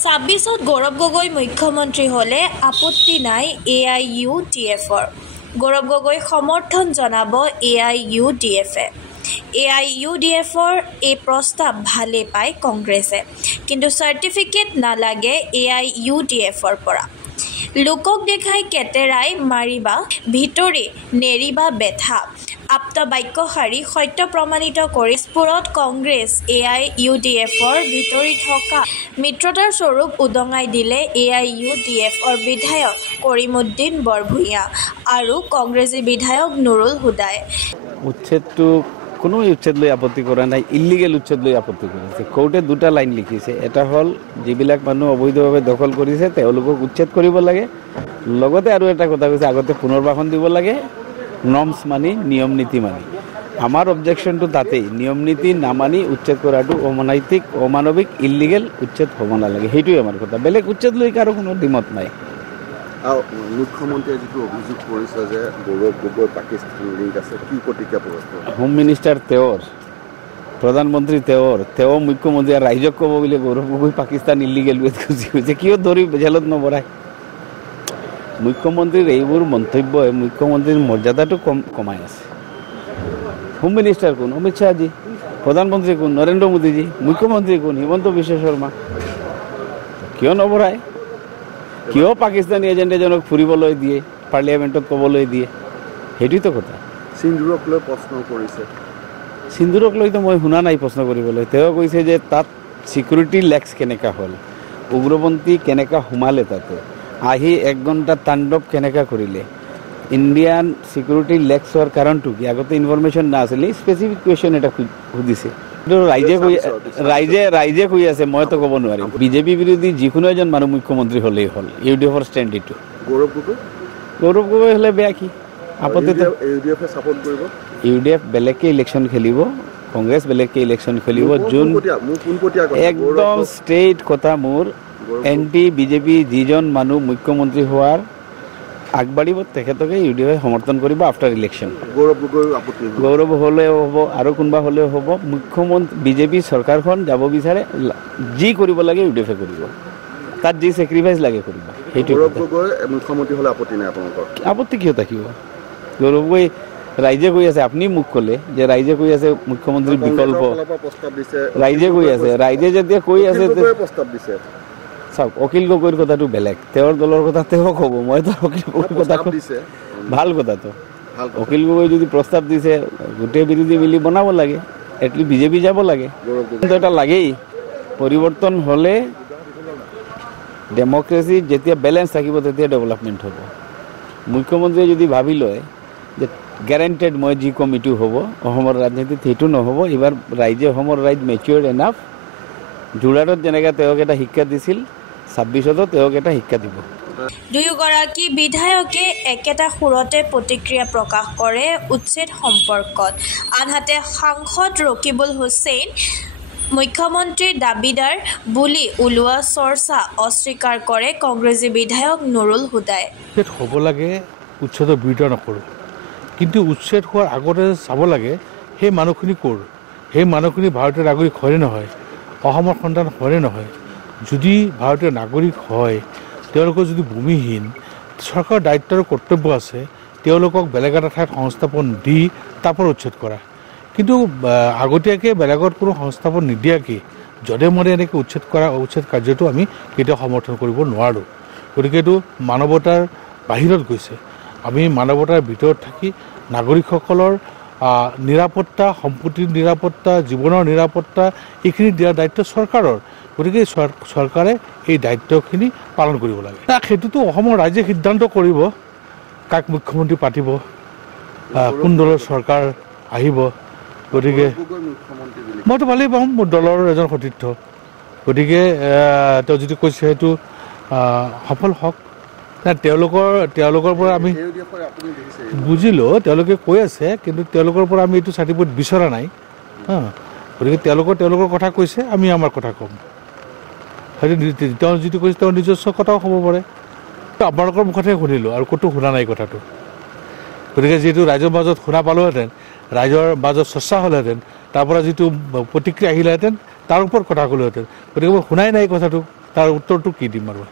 26ত গৌৰৱ গগৈ মুখ্যমন্ত্ৰী হলে আপত্তি নাই AIUDFৰ। গৌৰৱ গগৈ সমৰ্থন জনাব AIUDFে। AIUDFৰ এই প্ৰস্তাৱ ভালে পায় কংগ্ৰেছে, কিন্তু চাৰ্টিফিকেট নালাগে AIUDFৰ পৰা। লোকক দেখাই কেতেৰাই মাৰিবা, ভিতৰি নেৰিবা বেথা আপ্ত বাক্যশাৰী সত্য প্ৰমাণিত কৰি স্ফুৰত কংগ্ৰেছ AIUDFৰ ভিতৰি থকা মিত্ৰতাৰ স্বৰূপ উদঙাই দিলে AIUDFৰ বিধায়ক কৰিমুদ্দিন বৰভূঞা আৰু কংগ্ৰেছী বিধায়ক নুৰুল হুদাই। উচ্ছেদটো কোনো উচ্ছেদ লৈ আপত্তি কৰা নাই, ইলিগেল উচ্ছেদ লৈ আপত্তি কৰিছে। কোৰ্টে দুটা লাইন লিখিছে, এটা হ'ল যিবিলাক মানুহ অবৈধভাৱে দখল কৰিছে তেওঁলোকক উচ্ছেদ কৰিব লাগে, লগতে আৰু এটা কথা কৈছে আগতে পুনৰ্বাসন দিব লাগে, নৰ্মছ মানি নিয়ম নীতি মানি। আমাৰ অবজেকশ্যনটো তাতেই, নিয়ম নীতি নামানি উচ্ছেদ কৰাটো অনৈতিক, অমানৱিক, ইলিগেল, উচ্ছেদ হ'ব নালাগে, সেইটোৱে আমাৰ কথা। বেলেগ উচ্ছেদ লৈ কাৰো কোনো দ্বিমত নাই। মুখ্যমন্ত্ৰীয়ে যিটো অভিযোগ কৰিছে যে গৌৰৱ গগৈ পাকিস্তান লিংক আছে, কি প্ৰতিক্ৰিয়া প্ৰকাশ কৰে? হোম মিনিষ্টাৰ তেওঁৰ, প্ৰধানমন্ত্ৰী তেওঁ মুখ্যমন্ত্ৰী আৰু ৰাইজক ক'ব বুলি গৌৰৱ গগৈ পাকিস্তান ইলিগেল ৱেত গুচি গৈছে, কিয় ধৰি জেলত নভৰাই? মুখ্যমন্ত্ৰীৰ এইবোৰ মন্তব্যই মুখ্যমন্ত্ৰীৰ মৰ্যাদাটো কমাই আছে। হোম মিনিষ্টাৰ কোন? অমিত শ্বাহজী। প্ৰধানমন্ত্ৰী কোন? নৰেন্দ্ৰ মোদীজী। মুখ্যমন্ত্ৰী কোন? হিমন্ত বিশ্ব শৰ্মা। কিয় নভৰাই? কিয় পাকিস্তানী এজেণ্ট এজনক ফুৰিবলৈ দিয়ে, পাৰ্লিয়ামেণ্টত ক'বলৈ দিয়ে? সেইটোৱেতো কথা। সিন্দুৰক লৈ প্ৰশ্ন কৰিছে। সিন্দুৰক লৈতো মই শুনা নাই প্ৰশ্ন কৰিবলৈ। তেওঁ কৈছে যে তাত ছিকিউৰিটি লেক্স কেনেকুৱা হ'ল, উগ্ৰপন্থী কেনেকুৱা সোমালে, তাতে আহি 1 ঘণ্টা তাণ্ডৱ কেনেকুৱা কৰিলে, ইণ্ডিয়ান ছিকিউৰিটি লেক্স হোৱাৰ কাৰণটো কি? আগতে ইনফৰমেশ্যন নাছিলে, স্পেচিফিক কুৱেশ্যন এটা সুধিছে। ৰাইজে কৈ আছে, মইতো ক'ব নোৱাৰিম। বিজেপি বিৰোধী যিকোনো এজন মানুহ মুখ্যমন্ত্ৰী হ'লেই হ'ল। ইউডিএফৰ ষ্টেণ্ড এইটো। গৌৰৱ গগৈ হ'লে বেয়া কি আপত্তি? ইউডিএফ বেলেগকৈ ইলেকশ্যন খেলিব, কংগ্ৰেছ বেলেগকৈ ইলেকশ্যন খেলিব। যোন একদম ষ্ট্ৰেইট কথা মোৰ, এণ্টি বিজেপি যিজন মানুহ মুখ্যমন্ত্ৰী হোৱাৰ আগবাঢ়িব তেখেতকে ইউডিএফে সমৰ্থন কৰিব আফটাৰ ইলেকশ্যন। গৌৰৱ হ'লেও হ'ব আৰু কোনোবা হ'লেও হ'ব, মুখ্যমন্ত্ৰী বিজেপি চৰকাৰখন যাব বিচাৰে, যি কৰিব লাগে ইউডিএফে কৰিব, তাত যি ছেক্ৰিফাইচ লাগে কৰিব। সেইটো মুখ্যমন্ত্ৰী হ'লে আপত্তি নাই আপোনালোকৰ? আপত্তি কিয় থাকিব? গৌৰৱ গগৈ ৰাইজে কৈ আছে, আপুনি মোক ক'লে যে ৰাইজে কৈ আছে মুখ্যমন্ত্ৰীৰ বিকল্প, ৰাইজে কৈ আছে, ৰাইজে যেতিয়া কৈ আছে প্ৰস্তাৱ দিছে। চাওক, অখিল গগৈৰ কথাটো বেলেগ, তেওঁৰ দলৰ কথা তেওঁ ক'ব, মইতো অখিল গগৈৰ কথা দিছে। ভাল কথাটো, অখিল গগৈ যদি প্ৰস্তাৱ দিছে গোটেই বিৰোধী মিলি বনাব লাগে, এটলিষ্ট বিজেপি যাব লাগে। কিন্তু এটা লাগেই, পৰিৱৰ্তন হ'লে ডেমক্ৰেচি যেতিয়া বেলেঞ্চ থাকিব তেতিয়া ডেভেলপমেণ্ট হ'ব। মুখ্যমন্ত্ৰীয়ে যদি ভাবি লয় যে গেৰেণ্টেড মই যি ক'ম এইটো হ'ব অসমৰ ৰাজনীতিত, সেইটো নহ'ব। এইবাৰ ৰাইজে, অসমৰ ৰাইজ মেচিয়ৰ্ড এনাফ। যোৰহাটত যেনেকৈ তেওঁক এটা শিক্ষা দিছিল, 26তো তেওঁক এটা শিক্ষা দিব। দুয়োগৰাকী বিধায়কে একেটা সুৰতে প্ৰতিক্ৰিয়া প্ৰকাশ কৰে উচ্ছেদ সম্পৰ্কত। আনহাতে সাংসদ ৰকিবুল হুছেইন মুখ্যমন্ত্ৰীৰ দাবীদাৰ বুলি ওলোৱা চৰ্চা অস্বীকাৰ কৰে কংগ্ৰেছী বিধায়ক নুৰুল হুদাই। উচ্ছেদ হ'ব লাগে, উচ্ছেদৰ বিৰোধিতা নকৰোঁ, কিন্তু উচ্ছেদ হোৱাৰ আগতে চাব লাগে সেই মানুহখিনি ক'ৰ, সেই মানুহখিনি ভাৰতীয় নাগৰিক হয়নে নহয়, অসমৰ সন্তান হয়নে নহয়। যদি ভাৰতীয় নাগৰিক হয়, তেওঁলোকৰ যদি ভূমিহীন, চৰকাৰৰ দায়িত্ব আৰু কৰ্তব্য আছে তেওঁলোকক বেলেগ এটা ঠাইত সংস্থাপন দি তাৰ পৰা উচ্ছেদ কৰা। কিন্তু আগতীয়াকৈ বেলেগত কোনো সংস্থাপন নিদিয়াকৈ যধে মধে এনেকৈ উচ্ছেদ কাৰ্যটো আমি কেতিয়াও সমৰ্থন কৰিব নোৱাৰোঁ। গতিকে এইটো মানৱতাৰ বাহিৰত গৈছে। আমি মানৱতাৰ ভিতৰত থাকি নাগৰিকসকলৰ নিৰাপত্তা, সম্পত্তিৰ নিৰাপত্তা, জীৱনৰ নিৰাপত্তা, এইখিনি দিয়াৰ দায়িত্ব চৰকাৰৰ। গতিকে চৰকাৰে এই দায়িত্বখিনি পালন কৰিব লাগে। সেইটোতো অসমৰ ৰাইজে সিদ্ধান্ত কৰিব, কাক মুখ্যমন্ত্ৰী পাতিব, কোন দলৰ চৰকাৰ আহিব। গতিকে মইতো ভালেই পাওঁ, মোৰ দলৰ এজন সতীৰ্থ। গতিকে তেওঁ যদি কৈছে সেইটো সফল হওক। তেওঁলোকৰ পৰা আমি বুজিলোঁ, তেওঁলোকে কৈ আছে, কিন্তু তেওঁলোকৰ পৰা আমি এইটো চাৰ্টিফিকেট বিচৰা নাই। গতিকে তেওঁলোকৰ কথা কৈছে, আমি আমাৰ কথা ক'ম। সেইটো তেওঁ যিটো কৈছে তেওঁৰ নিজস্ব কথাও হ'ব পাৰে। আপোনালোকৰ মুখতহে শুনিলোঁ আৰু ক'তো শুনা নাই কথাটো। গতিকে যিহেতু ৰাইজৰ মাজত শুনা পালোহেঁতেন, ৰাইজৰ মাজত চৰ্চা হ'লহেঁতেন, তাৰ পৰা যিটো প্ৰতিক্ৰিয়া আহিলেহেঁতেন তাৰ ওপৰত কথা ক'লোহেঁতেন। গতিকে মই শুনাই নাই কথাটো। তাৰ উত্তৰটো কি দিম আৰু